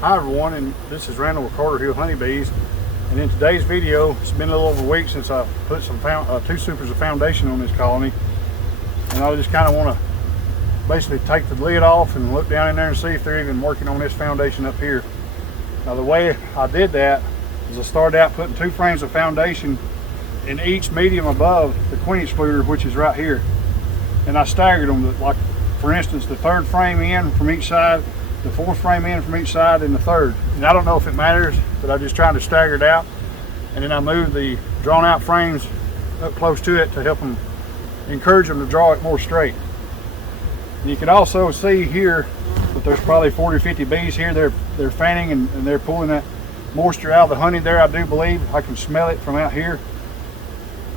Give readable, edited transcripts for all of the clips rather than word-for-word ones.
Hi everyone, and this is Randall with Carter Hill Honeybees. And in today's video, it's been a little over a week since I put some two supers of foundation on this colony, and I just kind of want to basically take the lid off and look down in there and see if they're even working on this foundation up here. Now the way I did that is I started out putting 2 frames of foundation in each medium above the queen excluder, which is right here, and I staggered them. Like for instance, the 3rd frame in from each side, the 4th frame in from each side, and the 3rd. And I don't know if it matters, but I just tried to stagger it out. And then I moved the drawn out frames up close to it to help them, encourage them to draw it more straight. And you can also see here that there's probably 40 or 50 bees here. They're fanning and they're pulling that moisture out of the honey there, I do believe. I can smell it from out here.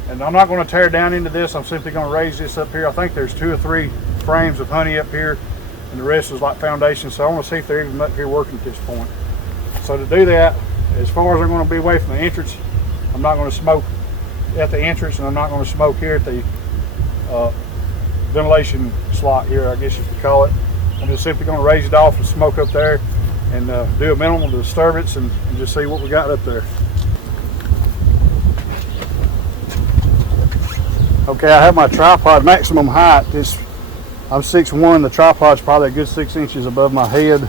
And I'm not going to tear down into this. I'm simply going to raise this up here. I think there's 2 or 3 frames of honey up here, and the rest is like foundation. So I want to see if they're even up here working at this point. So to do that, as far as I'm going to be away from the entrance, I'm not going to smoke at the entrance, and I'm not going to smoke here at the ventilation slot here, I guess you could call it. I'm just simply going to raise it off and smoke up there and do a minimal disturbance and just see what we got up there. Okay, I have my tripod maximum height. I'm 6'1", the tripod's probably a good 6 inches above my head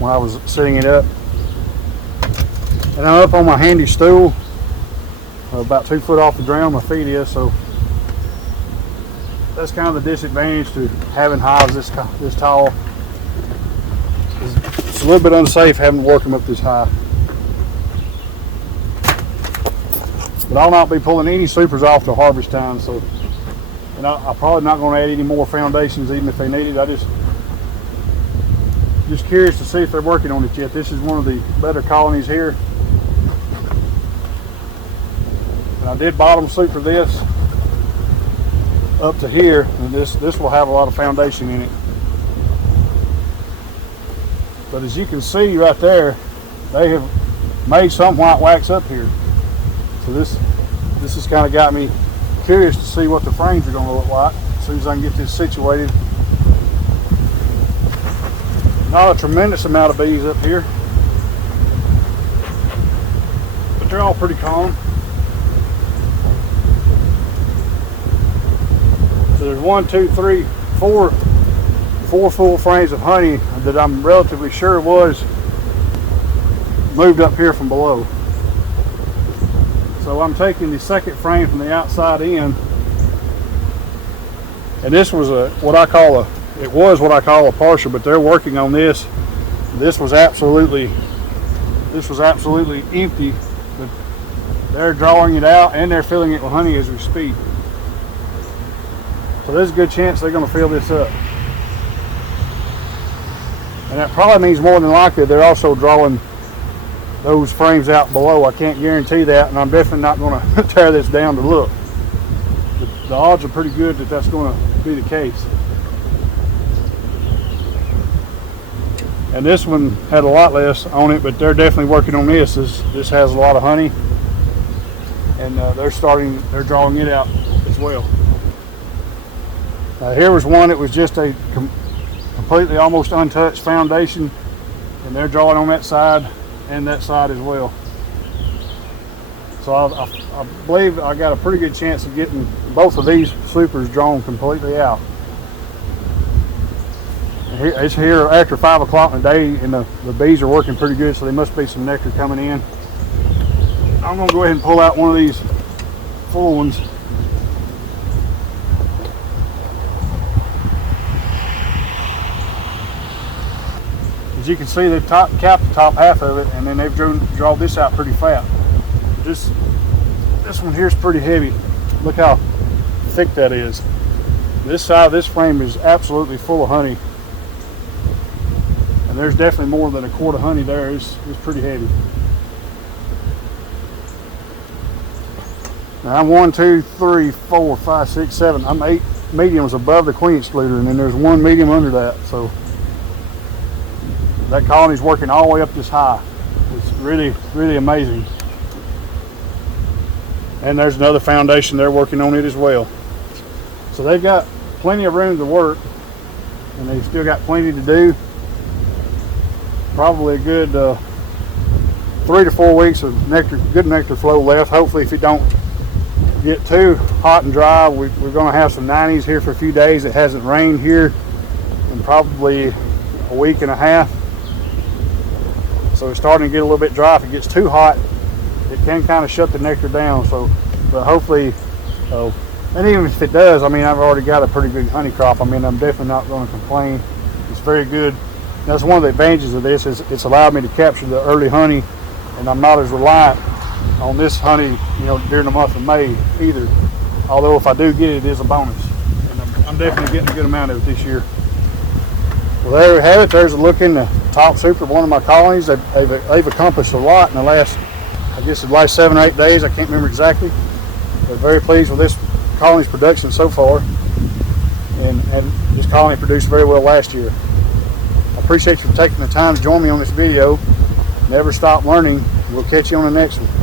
when I was setting it up. And I'm up on my handy stool, about 2 foot off the ground, my feet is, so that's kind of the disadvantage to having hives this tall. It's a little bit unsafe having to work them up this high. But I'll not be pulling any supers off till harvest time, so. And I'm probably not going to add any more foundations even if they need it. I just curious to see if they're working on it yet. This is one of the better colonies here. And I did bottom super this up to here, and this will have a lot of foundation in it. But as you can see right there, they have made some white wax up here. So this has kind of got me curious to see what the frames are going to look like as soon as I can get this situated. Not a tremendous amount of bees up here, but they're all pretty calm. So there's 1, 2, 3, 4 full frames of honey that I'm relatively sure was moved up here from below. So I'm taking the 2nd frame from the outside in, and this was what I call a partial, but they're working on this. This was absolutely empty, but they're drawing it out and they're filling it with honey as we speak. So there's a good chance they're going to fill this up. And that probably means more than likely they're also drawing those frames out below. I can't guarantee that, and I'm definitely not going to tear this down to look. The odds are pretty good that that's going to be the case. And this one had a lot less on it, but they're definitely working on this. This has a lot of honey, and they're drawing it out as well. Here was one that was just a completely almost untouched foundation, and they're drawing on that side and that side as well. So I believe I got a pretty good chance of getting both of these supers drawn completely out. It's here after 5 o'clock in the day, and the bees are working pretty good, so there must be some nectar coming in. I'm going to go ahead and pull out one of these full ones. As you can see, they've capped the top half of it, and then they've drawn this out pretty fat. This one here is pretty heavy. Look how thick that is. This side of this frame is absolutely full of honey, and there's definitely more than a quart of honey there. It's pretty heavy. Now I'm 1, 2, 3, 4, 5, 6, 7. I'm 8 mediums above the queen excluder, and then there's 1 medium under that. So that colony's working all the way up this high. It's really, really amazing. And there's another foundation they're working on it as well. So they've got plenty of room to work, and they've still got plenty to do. probably a good 3 to 4 weeks of good nectar flow left. Hopefully, if it don't get too hot and dry, we're going to have some 90s here for a few days. It hasn't rained here in probably a week and a half, so it's starting to get a little bit dry. If it gets too hot, it can kind of shut the nectar down. So, but hopefully, and even if it does, I mean, I've already got a pretty good honey crop. I mean, I'm definitely not going to complain. It's very good. That's one of the advantages of this, is it's allowed me to capture the early honey, and I'm not as reliant on this honey, you know, during the month of May either. Although if I do get it, it is a bonus, and I'm definitely getting a good amount of it this year. Well, there we have it. There's a look in the top super of one of my colonies. They've accomplished a lot in the last, I guess, the last 7 or 8 days. I can't remember exactly. But very pleased with this colony's production so far, and this colony produced very well last year. I appreciate you for taking the time to join me on this video. Never stop learning. We'll catch you on the next one.